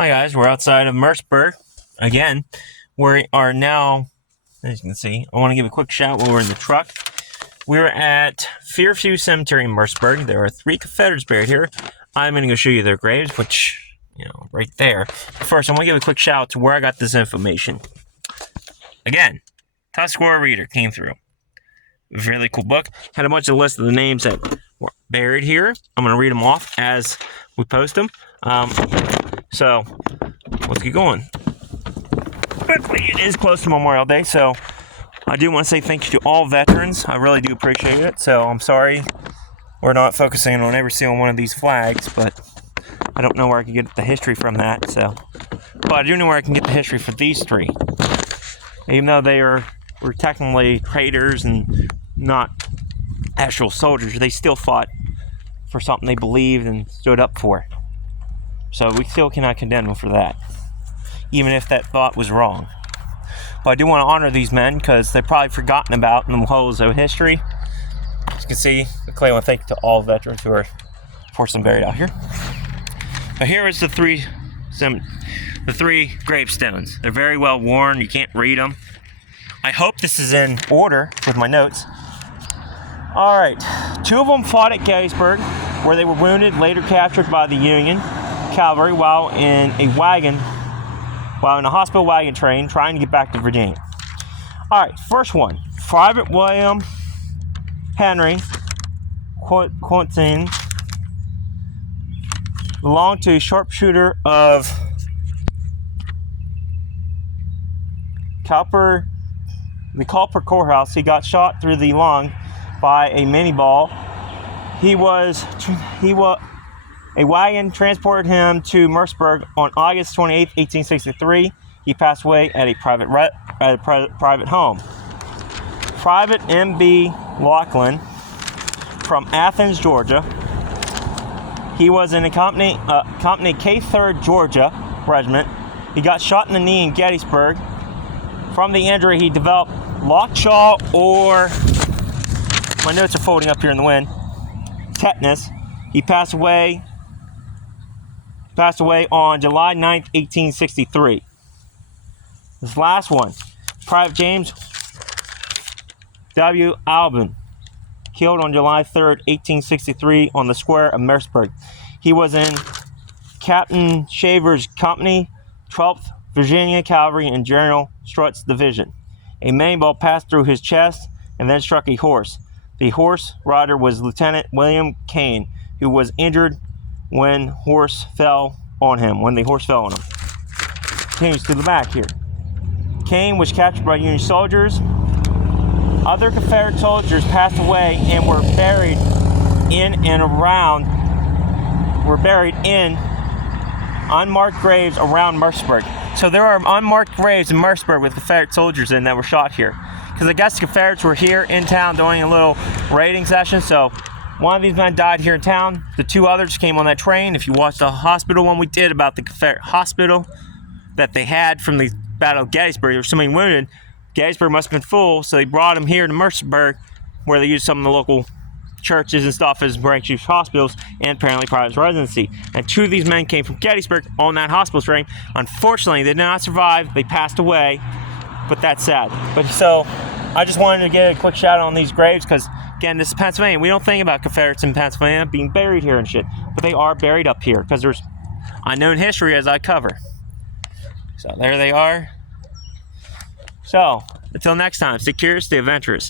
Hi guys, we're outside of Mercersburg again. We are now, as you can see, I want to give a quick shout while we're in the truck. We're at Fairview Cemetery in Mercersburg. There are 3 Confederates buried here. I'm going to go show you their graves, which, right there. First, I want to give a quick shout out to where I got this information. Again, Tuscarora Reader came through. Really cool book. Had a bunch of list of the names that were buried here. I'm going to read them off as we post them. So, let's get going. Quickly, it is close to Memorial Day, so I do want to say thank you to all veterans. I really do appreciate it. So, I'm sorry we're not focusing on every single one of these flags, but I don't know where I can get the history from that. But I do know where I can get the history for these 3. Even though they were technically traitors and not actual soldiers, they still fought for something they believed and stood up for. So we still cannot condemn them for that, even if that thought was wrong. But I do want to honor these men because they're probably forgotten about in the whole of history. As you can see, I clearly want to thank to all veterans who are fortunately buried out here. But here is the 3 gravestones. They're very well worn. You can't read them. I hope this is in order with my notes. All right, 2 of them fought at Gettysburg, where they were wounded, later captured by the Union cavalry while in a hospital wagon train trying to get back to Virginia. All right, first one, Private William Henry Quinton belonged to a sharpshooter of the Culper Courthouse. He got shot through the lung by a mini ball. A wagon transported him to Mercersburg on August 28, 1863. He passed away at a private home. Private M.B. Laughlin from Athens, Georgia. He was in a company K-3rd Georgia Regiment. He got shot in the knee in Gettysburg. From the injury, he developed lockjaw, or my notes are folding up here in the wind, tetanus. He passed away on July 9th, 1863. This last one, Private James W. Albin, killed on July 3rd, 1863 on the square of Mercersburg. He was in Captain Shaver's company, 12th Virginia Cavalry in General Strutt's division. A main ball passed through his chest and then struck a horse. The horse rider was Lieutenant William Kane, who was injured when the horse fell on him. Continues to the back here. Kane was captured by Union soldiers. Other Confederate soldiers passed away and were buried in unmarked graves around Mercersburg. So there are unmarked graves in Mercersburg with Confederate soldiers in that were shot here. Because I guess the Confederates were here in town doing a little raiding session. So one of these men died here in town. The 2 others came on that train. If you watched the hospital one we did about the Confederate hospital that they had from the Battle of Gettysburg, there was so many wounded. Gettysburg must have been full, so they brought them here to Mercersburg, where they used some of the local churches and stuff as branch use hospitals and apparently private residency. And 2 of these men came from Gettysburg on that hospital train. Unfortunately, they did not survive. They passed away, but that's sad. But so I just wanted to get a quick shout out on these graves because, again, this is Pennsylvania. We don't think about Confederates in Pennsylvania being buried here and shit, but they are buried up here because there's unknown history as I cover. So there they are. So until next time, stay curious, stay adventurous.